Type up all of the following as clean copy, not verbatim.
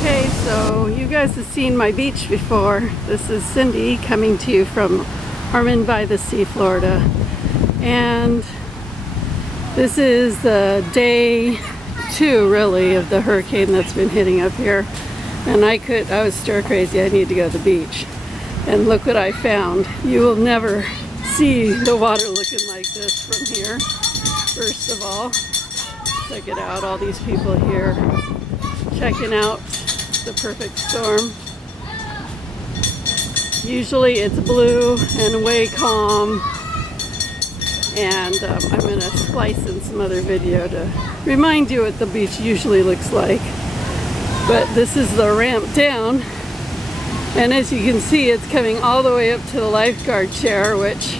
Okay, so you guys have seen my beach before. This is Cindy coming to you from Ormond by the Sea, Florida. And this is the day 2 really of the hurricane that's been hitting up here. And I was stir crazy. I need to go to the beach. And look what I found. You will never see the water looking like this from here. First of all, check it out, all these people here checking out the perfect storm. Usually it's blue and way calm, and I'm going to splice in some other video to remind you what the beach usually looks like. But this is the ramp down, and as you can see, it's coming all the way up to the lifeguard chair, which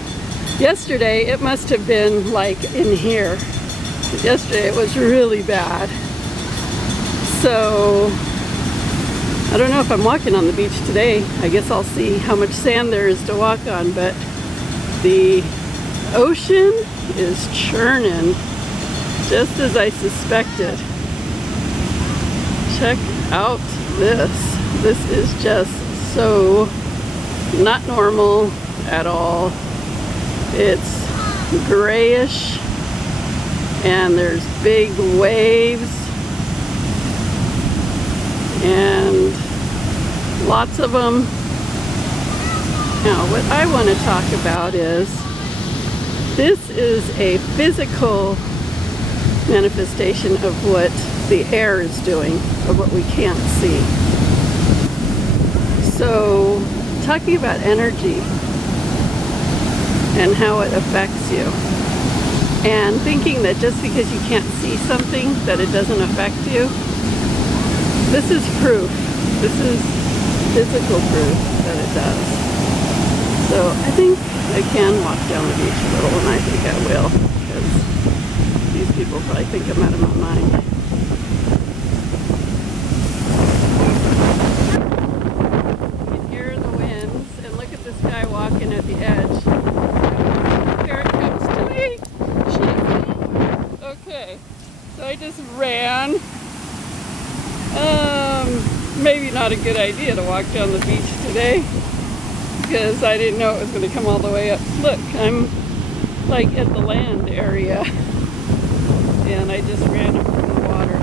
yesterday it must have been like in here. Yesterday it was really bad. So I don't know if I'm walking on the beach today. I guess I'll see how much sand there is to walk on, but the ocean is churning, just as I suspected. Check out this. This is just so not normal at all. It's grayish and there's big waves and lots of them. Now what I want to talk about is, this is a physical manifestation of what the air is doing, of what we can't see. So talking about energy and how it affects you, and thinking that just because you can't see something that it doesn't affect you. This is proof. This is physical proof that it does. So I think I can walk down the beach a little, and I think I will, because these people probably think I'm out of my mind. You can hear the winds, and look at this guy walking at the edge. Here it comes to me. Okay, so I just ran. Maybe not a good idea to walk down the beach today, because I didn't know it was going to come all the way up. Look, I'm like at the land area, and I just ran up from the water. It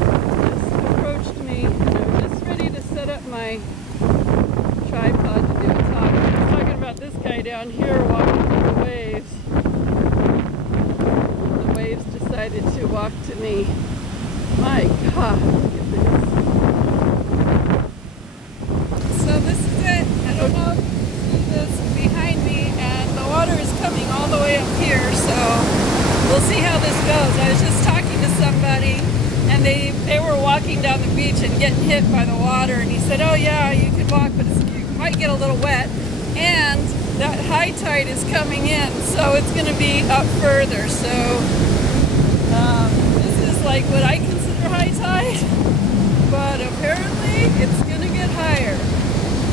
just approached me, and I was just ready to set up my tripod to do a talk. I was talking about this guy down here walking through the waves. The waves decided to walk to me. My God, look at this. So this is it. I don't know if you can see this behind me, and the water is coming all the way up here, so we'll see how this goes. I was just talking to somebody, and they were walking down the beach and getting hit by the water, and he said, oh yeah, you can walk, but you might get a little wet, and that high tide is coming in, so it's going to be up further. So this is like what I consider high tide, but apparently it's going to get higher.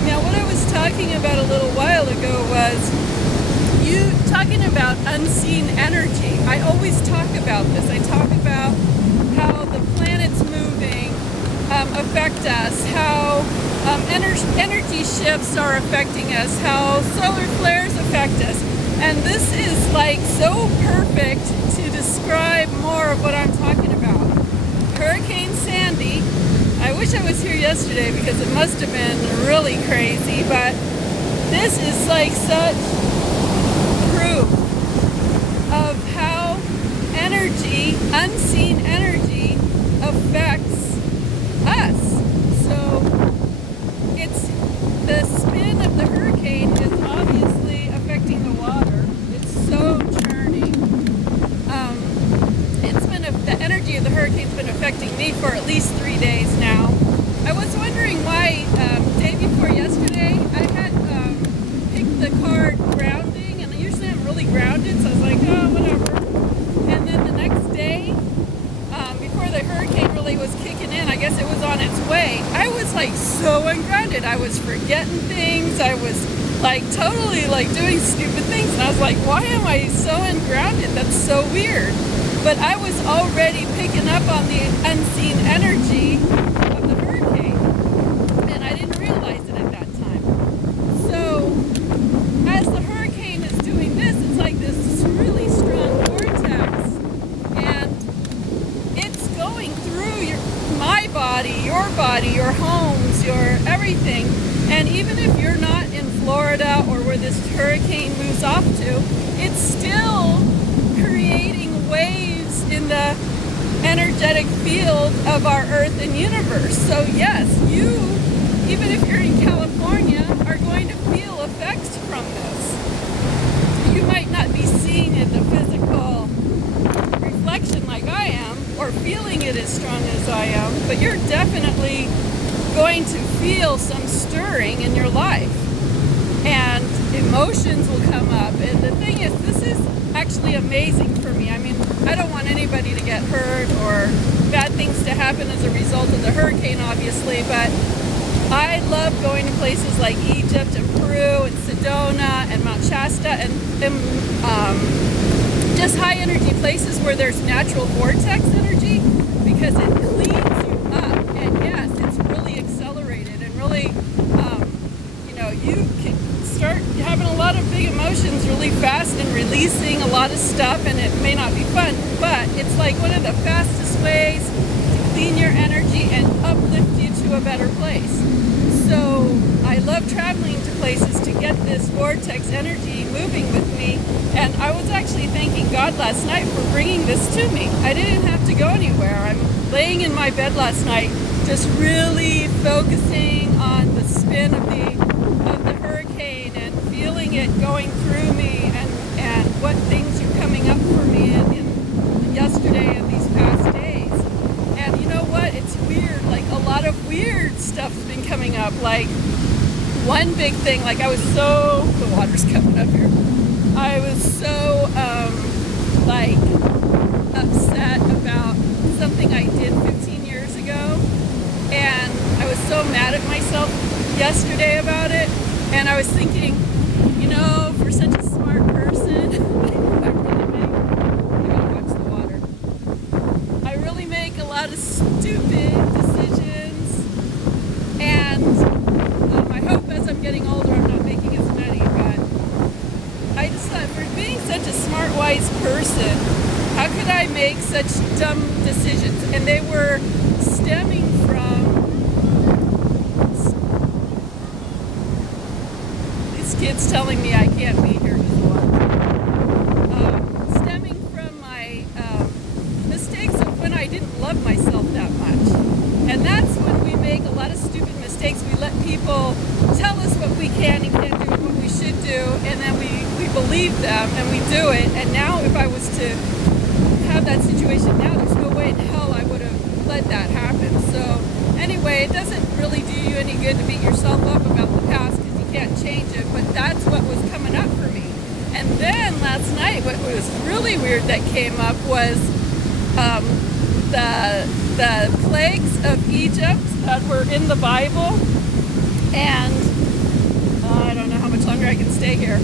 Now what I was talking about a little while ago was you talking about unseen energy. I always talk about this. I talk about how the planets moving affect us, how energy shifts are affecting us, how solar flares affect us. And this is like so perfect to describe more of what I'm talking about. Hurricane Sandy. I wish I was here yesterday because it must have been really crazy, but this is like such proof of how energy, unseen energy, affects us. So it's the spin of the hurricane is obviously affecting the water. It's so churning. The energy of the hurricane's been affecting me for at least 3 days now. I was wondering why, day before yesterday, I had picked the card grounding, and usually I'm really grounded, so I was like, oh, whatever. And then the next day, before the hurricane really was kicking in, I guess it was on its way, I was like so ungrounded. I was forgetting things. I was like totally like doing stupid things, and I was like, why am I so ungrounded? That's so weird. But I was already picking up on the unseen energy of the hurricane. your body, your homes, your everything. And even if you're not in Florida or where this hurricane moves off to, it's still creating waves in the energetic field of our Earth and universe. So yes, you, even if you're in California, are going to feel effects from this. You might not be seeing it, the physical reflection like I am, or feeling it as strong as I am, but you're definitely going to feel some stirring in your life. And emotions will come up. And the thing is, this is actually amazing for me. I mean, I don't want anybody to get hurt or bad things to happen as a result of the hurricane, obviously, but I love going to places like Egypt and Peru and Sedona and Mount Shasta and just high energy places where there's natural vortex energy, because it cleans you up. And yes, it's really accelerated and really, you know, you can start having a lot of big emotions really fast and releasing a lot of stuff, and it may not be fun, but it's like one of the fastest ways to clean your energy and uplift you to a better place. So I love traveling to places to get this vortex energy moving with me, and I was actually thanking God last night for bringing this to me. I didn't have to go anywhere. I'm laying in my bed last night just really focusing on the spin of the hurricane and feeling it going through me, and what things are coming up for me in yesterday and these past days. And you know what? It's weird. Like a lot of weird stuff's been coming up. Like one big thing, like I was so, the water's coming up here. I was so like upset about something I did 15 years ago. And I was so mad at myself yesterday about it. And I was thinking, you know, for such a smart person, I really make a lot of stupid decisions, and I hope as I'm getting older I'm not making as many, but I just thought, for being such a smart, wise person, how could I make such dumb decisions? And they were stemming from these kids telling me I can't be here because of water. Stemming from my mistakes of when I didn't love myself that much. And that's when we make a lot of stupid mistakes. We let people tell us what we can and can't do, what we should do, and then we believe them and we do it. And now if I was to have that situation now, there's no way in hell I would have let that happen. So anyway, it doesn't really do you any good to beat yourself up about the past because you can't change it, but that's what was coming up for me. And then last night, what was really weird that came up was the plagues of Egypt that were in the Bible. And I don't know how much longer I can stay here,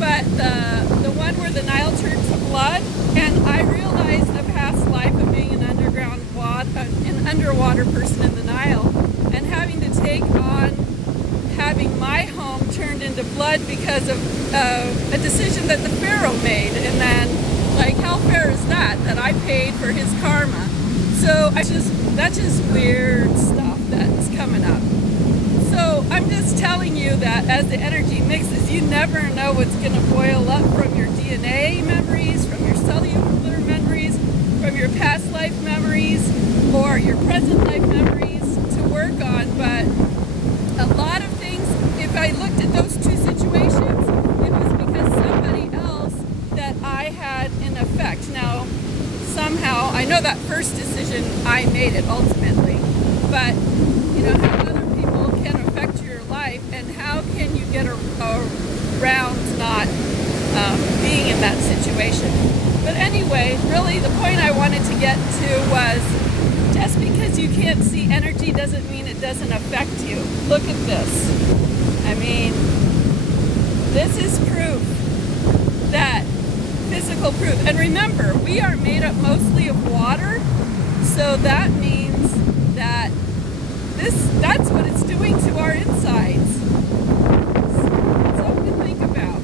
but the one where the Nile turns to blood, and I realized a past life of being an underwater person in the Nile, and having to take on having my home turned into blood because of a decision that the Pharaoh made. And then, like, how fair is that I paid for his karma? So that's just weird stuff that's coming up. So I'm just telling you that as the energy mixes, you never know what's going to boil up from your DNA memories, from your cellular memories, from your past life memories, or your present life memories to work on. But a lot of things, if I looked at those two situations, it was because somebody else that I had in effect. Now, somehow, I know that first decision, I made it ultimately, but you know, how other people can affect your life, and how can you get around not being in that situation. But anyway, really the point I wanted to get to was, just because you can't see energy doesn't mean it doesn't affect you. Look at this. I mean, this is proof, that physical proof. And remember, we are made up mostly of water, so that means that that's what it's doing to our insides. Something to think about.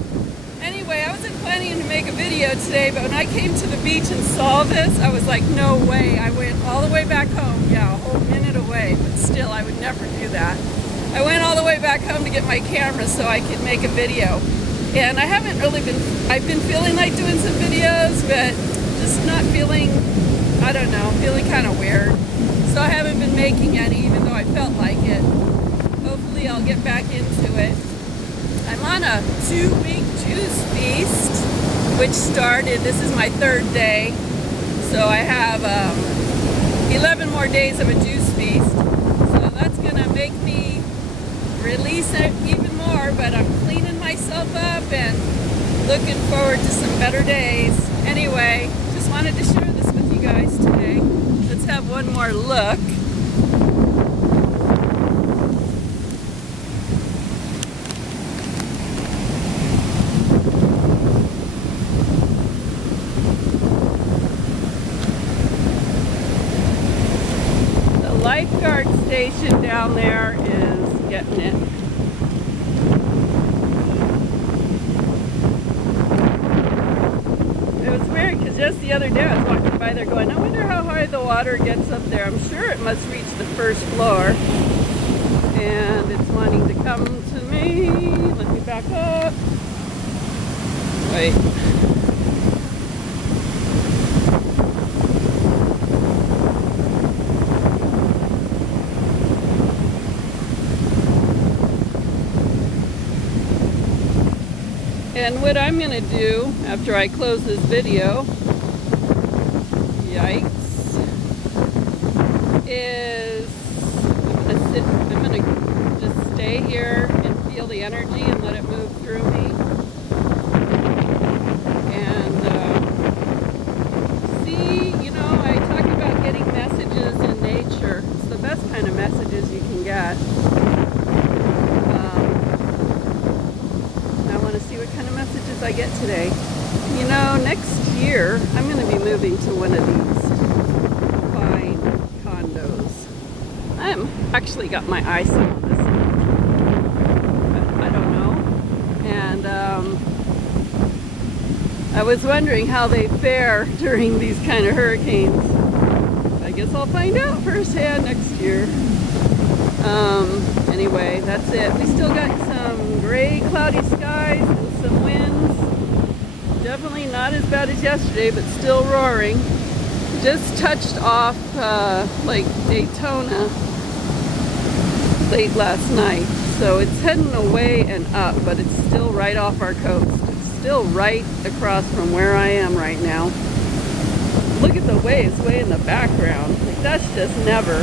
Anyway, I wasn't planning to make a video video today, but when I came to the beach and saw this, I was like, no way. I went all the way back home. Yeah, a whole minute away, but still, I would never do that. I went all the way back home to get my camera so I could make a video. And I haven't really I've been feeling like doing some videos, but just not feeling, I don't know, feeling kind of weird. So I haven't been making any, even though I felt like it. Hopefully I'll get back into it. I'm on a 2-week juice feast, which started, this is my 3rd day. So I have 11 more days of a juice feast. So that's gonna make me release it even more, but I'm cleaning myself up and looking forward to some better days. Anyway, just wanted to share this with you guys today. Let's have one more look. The lifeguard station down there is getting it. Because just the other day I was walking by there going, I wonder how high the water gets up there. I'm sure it must reach the 1st floor. And it's wanting to come to me. Let me back up. Wait. And what I'm going to do after I close this video, yikes, is I'm going to just stay here and feel the energy and let it move through me. And see, you know, I talk about getting messages in nature. It's the best kind of messages you can get. See what kind of messages I get today. You know, next year I'm going to be moving to one of these fine condos. I'm actually got my eyes set on this one, but I don't know. And I was wondering how they fare during these kind of hurricanes. I guess I'll find out firsthand next year. Anyway, that's it. We still got some gray, cloudy skies and some winds. Definitely not as bad as yesterday, but still roaring. Just touched off like Daytona late last night. So it's heading away and up, but it's still right off our coast. It's still right across from where I am right now. Look at the waves way in the background. Like, that's just never.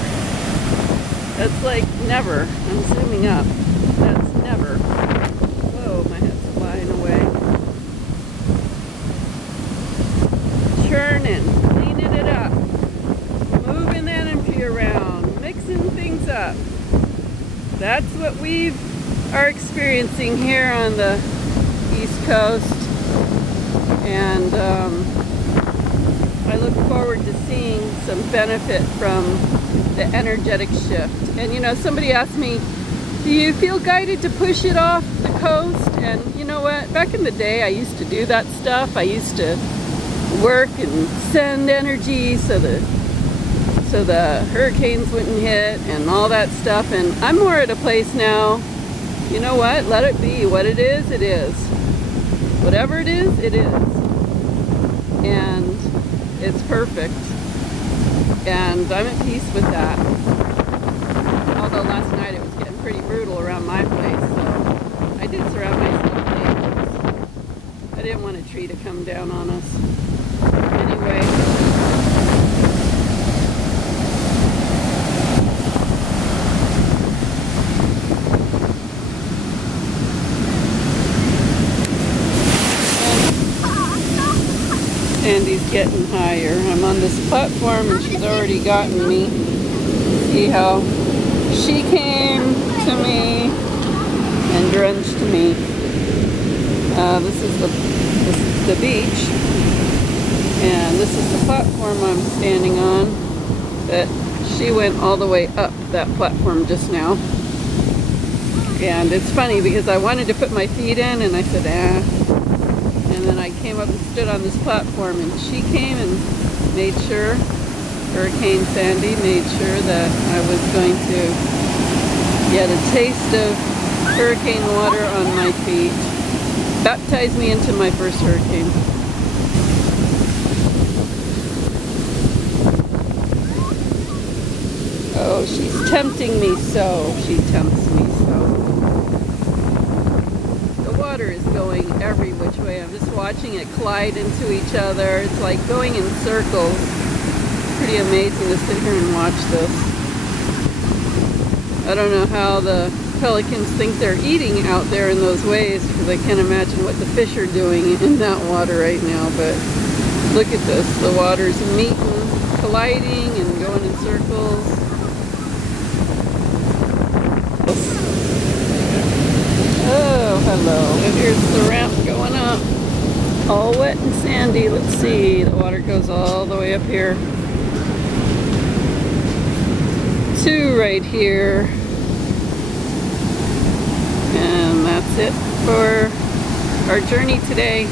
That's like never. I'm zooming up. That's never. Whoa, my head's flying away. Churning, cleaning it up, moving the energy around, mixing things up. That's what we are experiencing here on the East Coast. And I look forward to seeing some benefit from the energetic shift. And you know, somebody asked me, do you feel guided to push it off the coast? And you know what, back in the day I used to do that stuff. I used to work and send energy so the hurricanes wouldn't hit and all that stuff. And I'm more at a place now, you know what, let it be. What it is, it is. Whatever it is, it is. And it's perfect. And I'm at peace with that. Although last night it was getting pretty brutal around my place, so I did surround myself with angels. I didn't want a tree to come down on us. Anyway. Sandy's getting higher. I'm on this platform and she's already gotten me. See how she came to me and drenched me. This is the beach, and this is the platform I'm standing on. But she went all the way up that platform just now. And it's funny because I wanted to put my feet in and I said, and and then I came up and stood on this platform, and she came and made sure, Hurricane Sandy made sure that I was going to get a taste of hurricane water on my feet. Baptized me into my first hurricane. Oh, she's tempting me so. She tempts me so. The water is going every which way. I'm just watching it collide into each other. It's like going in circles. Pretty amazing to sit here and watch this. I don't know how the pelicans think they're eating out there in those waves, because I can't imagine what the fish are doing in that water right now. But look at this. The water's meeting, colliding, and going in circles. Oh, hello. And here's the ramp going up. All wet and sandy. Let's see. The water goes all the way up here to right here. And that's it for our journey today.